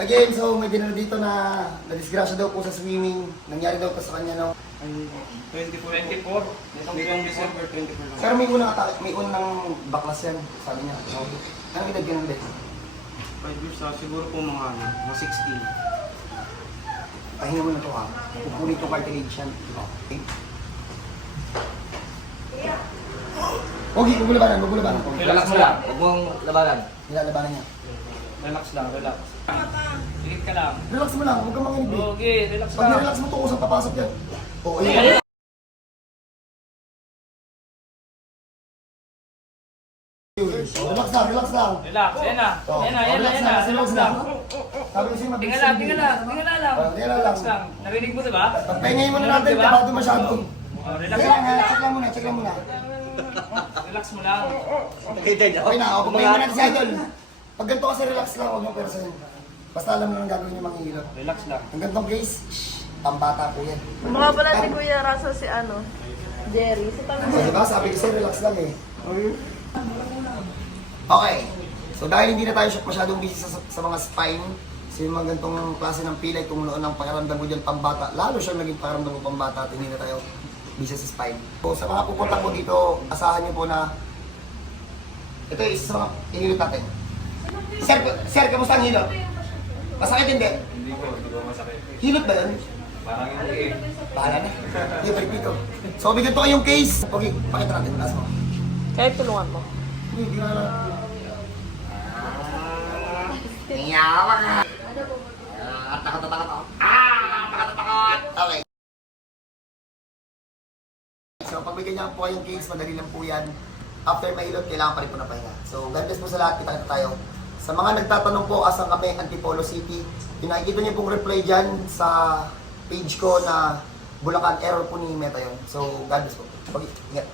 Again, so may dinala dito na nadisgrasya daw po sa swimming. Nangyari daw po sa kanya no. 24. Nitong December 24. Pero may unang atake, may unang baklas yan, sabi niya. Anong edad ka ng bet? 5 years siguro po mga 16. Pahinga mo na to ha. Kukunin itong cartilage yan. Okay. Okay, magulabanan. Relax mo lang, huwag mong labanan. Nilalabanan niya. Relax lang, relax. Higit ka lang. Relax mo lang, huwag kang manginig. Okay, relax Pag lang. nirelax mo to, kusang papasok yan. Oo, ayun. Relax lang. Relax, yan na. Oh, Yan na. relax lang. Sabi ko sa'yo, Tingnan mabilis lang, yun. tingnan lang. Tingnan lang. Relax lang. Narinig mo diba? Pagpahingayin mo na natin, Diba? kapag masyado. Oh, relax Kaya lang. nga, check lang muna. Relax mo lang. Okay na, pagpahingayin mo natin si Idol. Pag ganito kasi relax lang, huwag mo persahin. Basta alam mo yung gagawin niya manghihilot. Relax lang. Ang gantong case, pambata po yan. Mukha pala si Kuya Russell si Jerry. Sa tabi So, diba, sabi ko sa'yo, relax lang eh. Okay. So, dahil hindi na tayo masyadong busy sa mga spine, so yung mga gantong klase ng pilay, kung noon ang pakiramdam mo dyan pambata, lalo siyang naging pakiramdam mo pambata at hindi na tayo busy sa spine. So, sa mga pupunta po dito, asahan niyo po na ito yung isa sa mga inilot natin. Sir, kamusta ang hilot? Masakit hindi? Hindi ko masakit. Hilot ba yun? Parang hindi eh. Bahala na. Hindi, balik dito. So, may ganito kayong case. Okay, pakita natin. Taas mo. Kahit tulungan mo. Hindi na lang. Nangyawak ka. Takot ako. Takot. Okay. So, pag may ganyan po kayong case, madali lang po yan. After mahilot, kailangan pa rin po na pahinga. So, God bless po sa lahat. Kita tayo. Sa mga nagtatanong po, asan kami, Antipolo City, pinakikita niyo pong reply dyan sa page ko na Bulacan, error po ni Meta yun. So, God bless po. Ingat.